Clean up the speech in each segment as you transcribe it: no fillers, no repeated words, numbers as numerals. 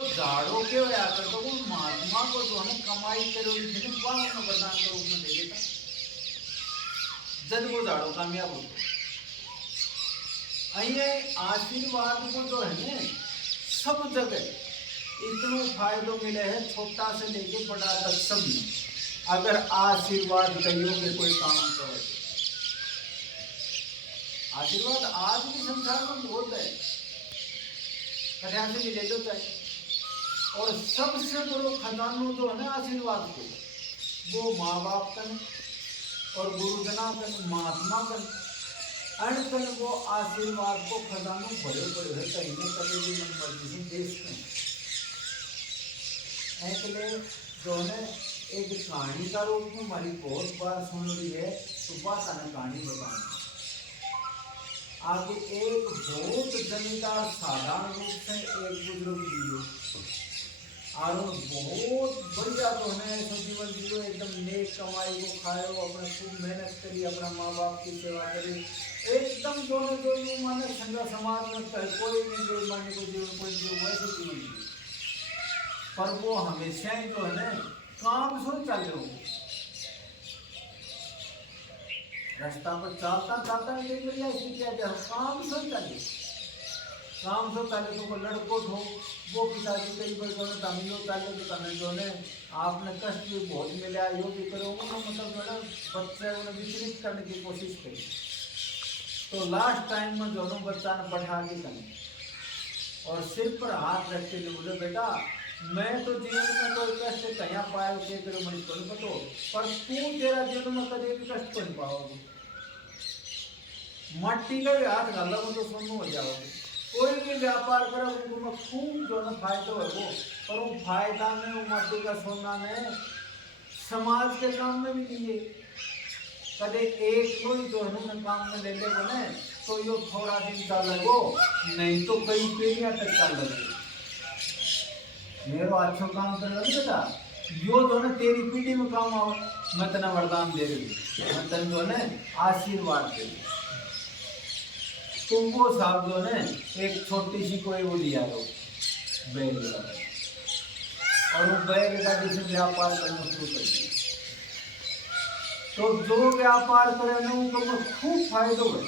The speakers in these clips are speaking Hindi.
झाड़ो के होया करता वो महात्मा को जो है कमाई करो लिखे वाह वरदान के रूप में दे देता जब वो झाड़ो कामयाब हो अये आशीर्वाद को जो है ना सब जगह इतना फायदो मिले है छोटा से लेके बड़ा तक सब में अगर आशीर्वाद कहियोगे कोई काम करे आशीर्वाद आज भी संसार में बहुत है कल्याण से मिले तो चाहिए और सबसे बड़ो खजानो जो है ना आशीर्वाद को वो माँ बाप कन और गुरुजना कन महात्मा कन अणकन वो आशीर्वाद को खजानो भरे पड़े है कहीं न कभी भी मन मर्जी से देश में ऐसे जो है एक कहानी का रूप में हमारी बहुत बार सुन रही है तो बात आना कहानी बताना आगे एक बहुत जमींदार साधारण रूप से एक बुजुर्ग जियो और बहुत बढ़िया तो है सब जीवन जियो एकदम नेक कमाई को खाए अपने खूब मेहनत करी अपना माँ बाप की सेवा करी एकदम दोनों जो यूं माने संगा समाज में कोई नहीं जो माने को जीवन कोई जो वैसे जीवन जियो पर वो हमेशा ही जो है ना काम सुन चल रहे हो रास्ता पर चलता चलता नहीं मिल जाए क्या काम सुन चले काम सुन चले तो वो लड़को हो वो पिताजी कई बार जो है तमिलो चले तो तमिल जो है आपने कष्ट भी बहुत मिला यो भी करो मतलब जो है बच्चे उन्हें विचलित करने की कोशिश करी तो लास्ट टाइम में दोनों बच्चा ने बैठा के करें और सिर पर हाथ रखते हुए बोले बेटा मैं तो जीवन में कोई कष्ट कहीं पाए उसे करो मुझे तो नहीं पता पर तू तेरा जीवन में कभी भी कष्ट नहीं पाओगे मट्टी का भी हाथ डाला तो सुन हो जाओगे कोई भी व्यापार करो उनको खूब जो है फायदा है वो पर वो फायदा में वो मट्टी का सोना में समाज के काम में भी नहीं है कदे एक लोग जो है काम में ले ले बने तो यो थोड़ा दिन का लगो नहीं तो कई पीढ़ियां तक का लगे मेरो अच्छो काम कर रहा बेटा यो जो है तेरी पीढ़ी में काम आओ मैं तना वरदान दे रही मैं तन जो है आशीर्वाद दे रही तुम वो साहब जो है एक छोटी सी कोई वो लिया लो बैग और वो बैग का जिसे व्यापार करना शुरू कर दिया तो जो व्यापार करे ना उनको खूब फायदा है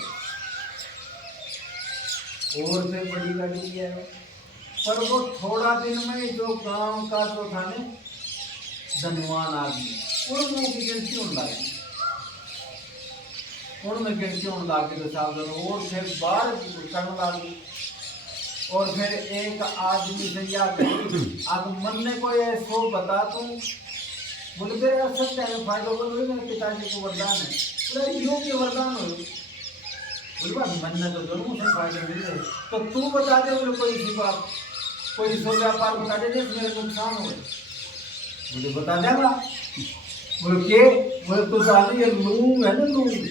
और से बड़ी गाड़ी लिया है पर वो थोड़ा दिन में जो गांव का जो था ने धनवान आदमी उनमें की गिनती होने लगी उनमें गिनती होने लगी तो साहब और फिर बाहर करने लगी और फिर एक आदमी से या अब मन ने कोई ऐसो बता तू बोले तेरे असर क्या है फायदा बोले मेरे पिताजी को वरदान है बोले योग के वरदान हो बोले बात मन ने तो दोनों से फायदा मिल रहे तो तू बता दे बोले कोई सी बात कोई सो व्यापार बता दे मेरे नुकसान हो मुझे बता देगा बोले के बोले तो जाने ये लूंग है ना लूंग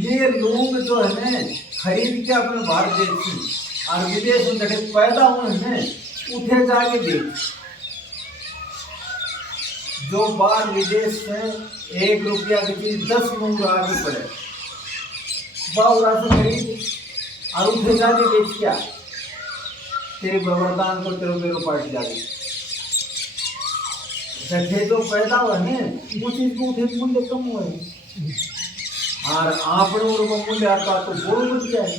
ये लूंग जो है ना खरीद के अपने भारत देश से और विदेश में जगह पैदा हुए हैं उठे जाके बेच जो बाहर विदेश से 1 रुपया की चीज 10 लूंग आगे पड़े बाबरा से खरीद और उठे जाके बेच क्या तेरे वरदान को तेरे बेरो पाट जाए जठे जो पैदा हुआ है वो चीज को उठे मूल्य कम हुआ है और आपने उनको मूल्य आता तो वो बढ़ जाए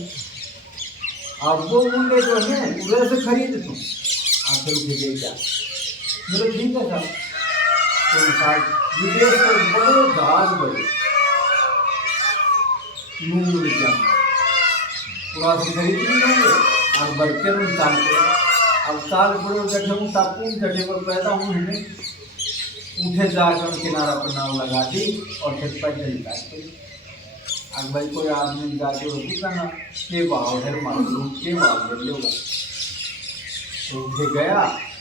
और वो मूल्य जो है उधर से खरीद तुम आप फिर उठे गए क्या मेरे ठीक है साहब तो विदेश में बड़े जहाज बड़े लूंग क्या पूरा से खरीद नहीं होंगे और बढ़ते में साल पे अब साल बड़े जगह हूँ ताकून जगह पर पैदा हूँ हमें उठे जाकर किनारा पर नाव लगा दी और फिर पैदल निकालते अब भाई कोई आदमी जाके रोटी करना के भाव है मालूम के भाव कर लेगा तो उठे गया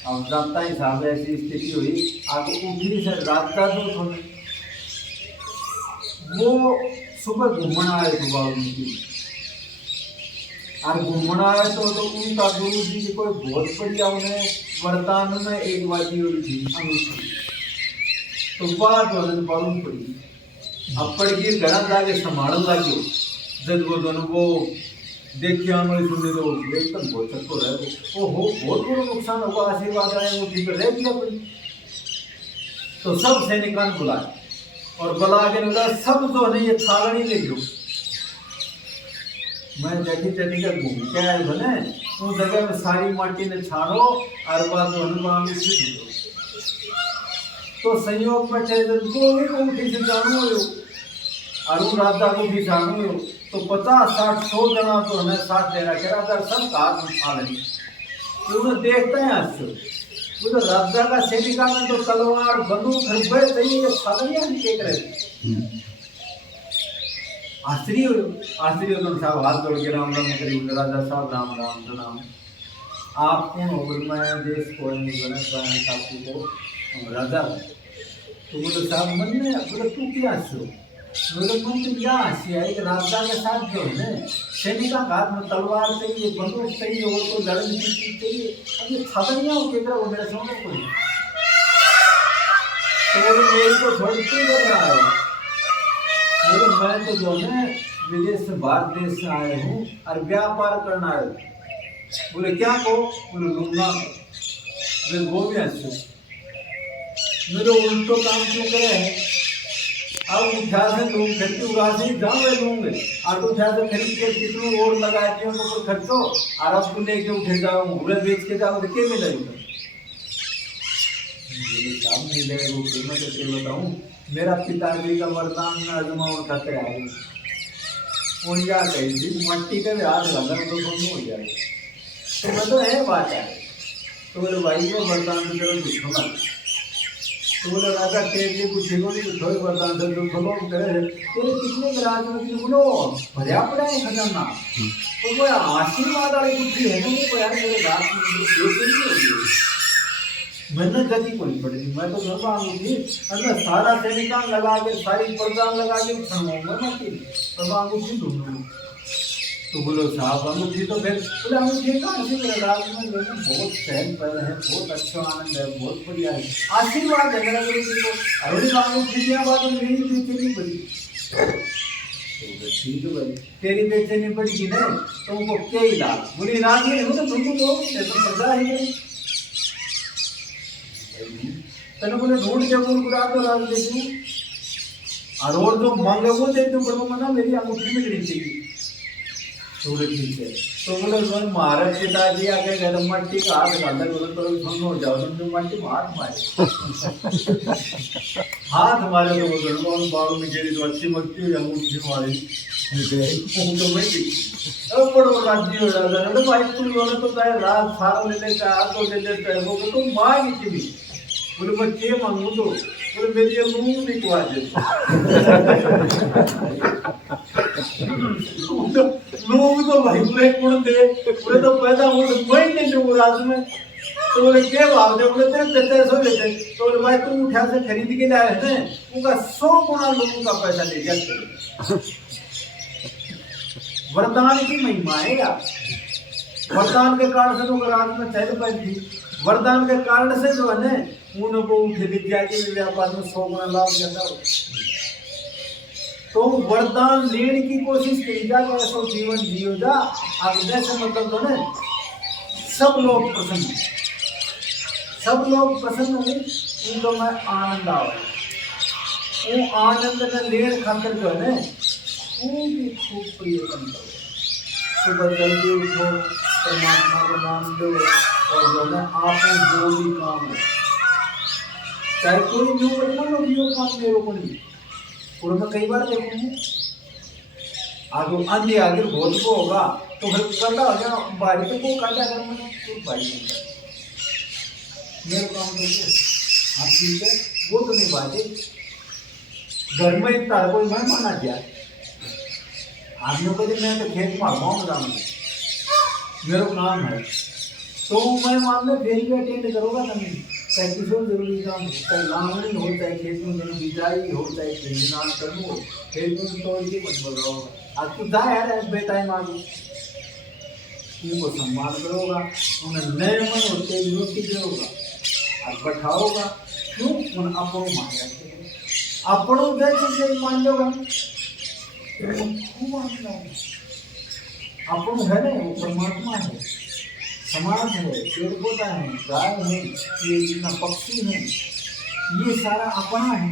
अब रास्ता हिसाब ऐसी स्थिति हुई आगे उठनी से रास्ता जो थोड़ी वो सुबह घूमना आए सुबह उनकी और घूमना आए तो उनका गुरु जी की कोई बहुत बढ़िया उन्हें वरदान में एक बाजी हुई थी अंगूठी तो बात मालूम पड़ी अब पड़ गई घर जाके संभाल लगे जब वो दोनों वो देखिए हमारे सुनने तो एकदम बहुत सबको रह ओ हो बहुत बड़ा नुकसान होगा, आशीर्वाद आए वो ठीक रह गया कोई। तो सब सैनिकों ने बुलाया और बुला के बोला सब तो नहीं ये छागड़ी ले लो। मैं जगह जगह घूम के आए बने उस जगह में सारी माटी ने छाड़ो और बाद हनुमान दो। तो संयोग में थे दो उठी से जानू हो अरुण राजा को भी जानू हो तो 50-60-100 जना तो हमें साथ दे रहा राजा सब हाथ उठा लेंगे। तो उन्हें देखते हैं आज वो तो राजा का सैनिका में तो तलवार बंदूक खरीदे चाहिए ये छागड़ियां नहीं देख रहे। आश्चर्य तो साहब हाथ जोड़ के राम राम करी राजा साहब राम राम तो नाम आप कौन हो? मैं देश को नहीं को राजा। तो बोले साहब मन में बोले तू क्या हंसो? बोले मन तो क्या हंसी है, एक राजा के साथ जो है सैनिका हाथ में तलवार चाहिए बंदूक चाहिए वो तो लड़ने की चीज चाहिए, अब ये छागड़ियां हो के वो मेरे समझ कोई। तो बोले मेरी तो थोड़ी क्यों कर रहा है? बोले मैं तो जो है विदेश से भारत देश से आए हूँ और व्यापार करना है। बोले क्या को? बोले लूंगा। बोले वो भी हंसो मेरे उल्टो काम क्यों करे हैं? अब उठा से लोग खर्ची उड़ा से जाओ लूंगे और तो उठा से खरीद के कितनों और लगा के उनको खर्चो और अब तुम लेके उठे जाओ घूरे बेच के जाओ तो क्या मिलेगा? काम नहीं ले वो मैं तो बताऊं मेरा पिताजी का वरदान में आजमाओ खाते आए पुण्या कही थी मट्टी का भी हाथ लगा तो कम हो जाए। तो मैं तो है बात है। तो मेरे भाई को वरदान तो जरूर दिखूंगा। तो बोले राजा तेरे कुछ नहीं तो थोड़े वरदान दे तो भलो करे तेरे कितने राज में कि बोलो भरिया पड़ा है खजाना। तो वो आशीर्वाद वाली बुद्धि है ना वो यार मेरे रात में दो दिन की होगी मैंने गति कोई पड़ेगी। मैं तो घर आऊंगी अंदर सारा सैनिकान लगा के सारी प्रदान लगा के छड़वाऊंगा ना कि तब अंगूठी ढूंढूंगा। तो बोलो साहब अंगूठी तो फिर बोले अंगूठी कहाँ से मेरे राज में जो बहुत सहन पैदा है बहुत अच्छा आनंद है बहुत बढ़िया है आशीर्वाद है मेरा गुरु जी को अरुण अंगूठी दिया बात मेरी बेचैनी पड़ी। ठीक है भाई तेरी बेचैनी पड़ेगी ना तुमको क्या इलाज? बोली इलाज नहीं हो तो तुमको तो सजा ही नहीं। तने बोले ढूंढ के बोल बुरा तो राज दे दूं और जो मांगे वो दे दूं पर मना मेरी अंगूठी में गिरी चाहिए। तो बोले ठीक है। तो बोले रोज महाराज पिताजी आके घर मट्टी का हाथ डाल बोले तो भंग हो जाओ तुम मट्टी में हाथ मारे हाथ मारे तो बोले बालों में गिरी तो अच्छी मट्टी हुई अंगूठी मारी तो मैं अब बड़ो राज्य हो जाता है भाई तुम बोले तो चाहे रात सारा ले लेता है तो ले लेता है वो तो मांगी थी भी बोले मैं क्या मांगू तो बोले मेरी ये मुंह दिखवा दे लोग तो भाई पूरे कुड़ दे पूरे तो पैदा हो तो मैं नहीं दूँ राज में। तो बोले क्या भाव दे? बोले तेरे 300 लेते। तो बोले भाई तुम उठा से खरीद के लाए हैं उनका 100 गुना लोगों का पैसा ले गया। वरदान की महिमा है यार। वरदान के कारण से तो राज में चल पाई थी। वरदान के कारण से जो है ना उनको उठे विद्या के व्यापार में 100 गुना लाभ जाता हो। तो वरदान लेने की कोशिश करी जा तो ऐसा जीवन जियो जा अब जैसे मतलब तो ना सब लोग प्रसन्न हुए उनको मैं आनंद आवे वो आनंद में लेन खातर जो है ना वो भी खूब प्रयत्न करो। सुबह जल्दी उठो परमात्मा को नाम लो और जो है आप जो भी काम है चाहे कोई जो बना लो काम मेरे को नहीं। और मैं कई बार देखूंगी आगे आंधी आगे बहुत को होगा तो फिर काटा हो गया बारी तो को काटा अगर मैंने तो बारी मेरे काम तो हाँ ठीक है वो तो नहीं बात है। घर में इतना कोई मैं माना दिया आदमियों को मैं तो खेत में आऊँगा मेरा काम है तो मैं मान लो फेरी भी अटेंड करोगा नहीं चाहे किसी जरूरी काम हो चाहे लावणी हो चाहे खेत में जरूर बिजाई हो चाहे खरीदान करना हो खेत में तो ये मत बोल आज तू जा यार बेटाइम आगे उनको सम्मान करोगा उन्हें नए मन होते विरोधी करोगा और बैठाओगा क्यों उन अपनों मान जाते अपनों जैसे मान लोगा अपन है ना वो परमात्मा है, समाज है, पेड़ पौधा है, गाय है, ये जितना पक्षी है, ये सारा अपना है।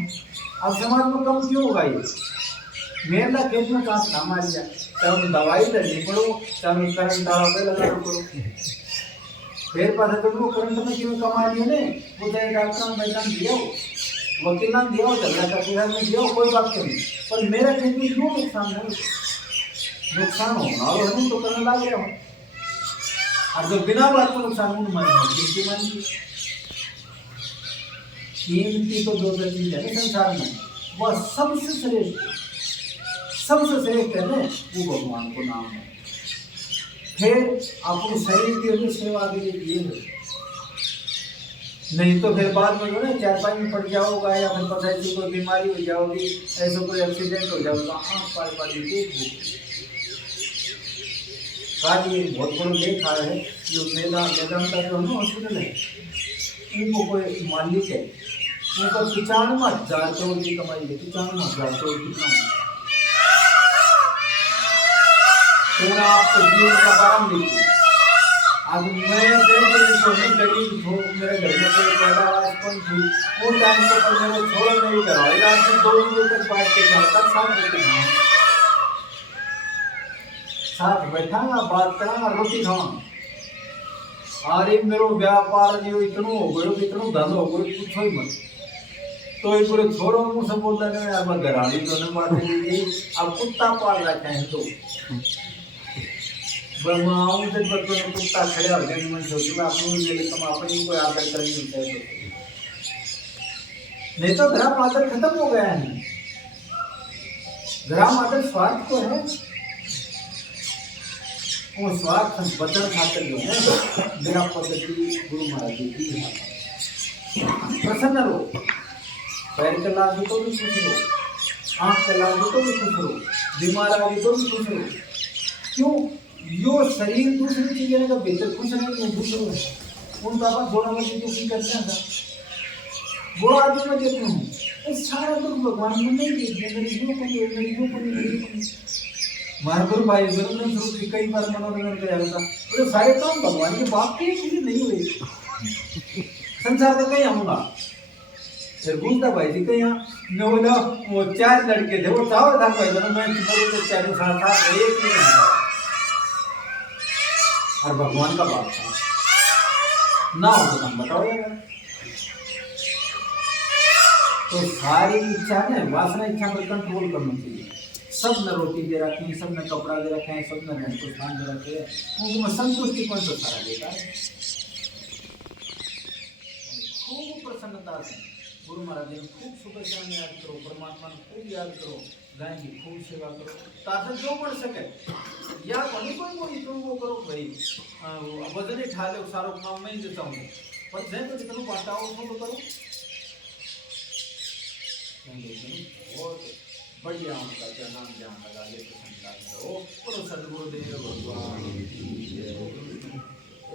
अब समाज में कम क्यों होगा ये? मेरा खेत में कहाँ काम आ गया, चाहे दवाई लेनी पड़ो, चाहे करंट डाला पे लगाना पड़ो, फिर पता तो वो करंट में क्यों कमा लियो ने, वो चाहे डॉक्टर मैदान दिया हो, वकील ने दिया हो, झगड़ा का किराया में दिया हो, कोई बात नहीं, पर मेरा खेत में क्यों नुकसान है? नुकसान होना और हम तो करने लग गया हूँ, और जो बिना बात को नुकसान नहीं मानेंगे, कीमती तो दो चीज है संसार में, वह सबसे श्रेष्ठ है ना, वो भगवान को नाम है। फिर आपको शरीर की भी सेवा के लिए दिए है, नहीं तो फिर बाद में जो ना चारपाई में पड़ जाओगा या फिर पता है कोई बीमारी हो जाओगी, ऐसा कोई एक्सीडेंट हो जाओगा, आँख पार पाली देख ये बहुत बड़ा देखा है, जो मैदान का जो है ना हॉस्पिटल है, उनको कोई मालिक है, उनका 95,000 करोड़ की कमाई है, 95,000 करोड़ कितना है? तो आपको जीवन का आराम लीजिए। अब मैं गरीब हूँ, मेरे घर में कोई पैदावार कम थी, वो टाइम पर मैंने छोड़ नहीं करा, इलाज में 2 बजे तक बात के जाता, 7 बजे खाऊँ, साथ बैठांगा, बात करांगा, रोटी खाऊंगा। अरे मेरो व्यापार जो इतना हो गयो, इतना धन हो गयो, पूछो ही मत। तो ये पूरे छोड़ो मुँह से बोलता है यार, बस घराली तो नहीं बात है, अब कुत्ता पाल रखा है तो आऊँ जब बच्चों ने कुत्ता खड़ा हो जाए, मैं सोचूंगा अपनी कोई आदर कर नहीं चाहिए, नहीं तो धर्म आदर खत्म हो गया है। धर्म आदर स्वार्थ तो है, वो स्वार्थ बचन खातर जो है मेरा पद्धति गुरु महाराज जी की प्रसन्न रहो, पैर के लाभ तो भी खुश रहो, आँख के लाभ तो भी खुश रहो, बीमार आ गई तो भी खुश रहो। क्यों? यो शरीर दूसरी चीजें का बेहतर खुश नहीं है, दूसरों उन बाबा थोड़ा बहुत जो करते हैं वो आदमी में देते हूँ, सारा दुख भगवान में नहीं देते, मेरी जो मार गुरु भाई गुरु ने कई बार मनोरंजन किया था, तो सारे काम भगवान के बाप के लिए नहीं हुए, संसार का कहीं आऊंगा। फिर पूछता भाई जी कहीं मैं बोला वो 4 लड़के थे, वो चाहो था भाई दोनों, मैं बोले 4 साथ साथ एक ही नहीं, और भगवान का बाप था ना हो तो तुम बताओ यार। तो सारी इच्छा ने वासना इच्छा पर कंट्रोल करना चाहिए। सब ने रोटी दे रखे हैं, सब ने कपड़ा दे रखे हैं, सब ने रहन को स्थान दे रखे हैं, उनको संतुष्टि कौन तो सारा देता है। खूब प्रसन्नता से गुरु महाराज जी खूब शुभेच्छा में याद करो, परमात्मा ने खूब याद करो, गाय की खूब सेवा करो, ताकि जो बढ़ सके। या कोई तुम वो करो भाई, वजन ही ठा लो, सारो काम में ही देता हूँ, पर जैसे तो जितना बांटा हो उसको तो करो। बहुत बढ़िया उनका क्या नाम ध्यान लगा ले, प्रसन्नता करो, सदगुरुदेव भगवान।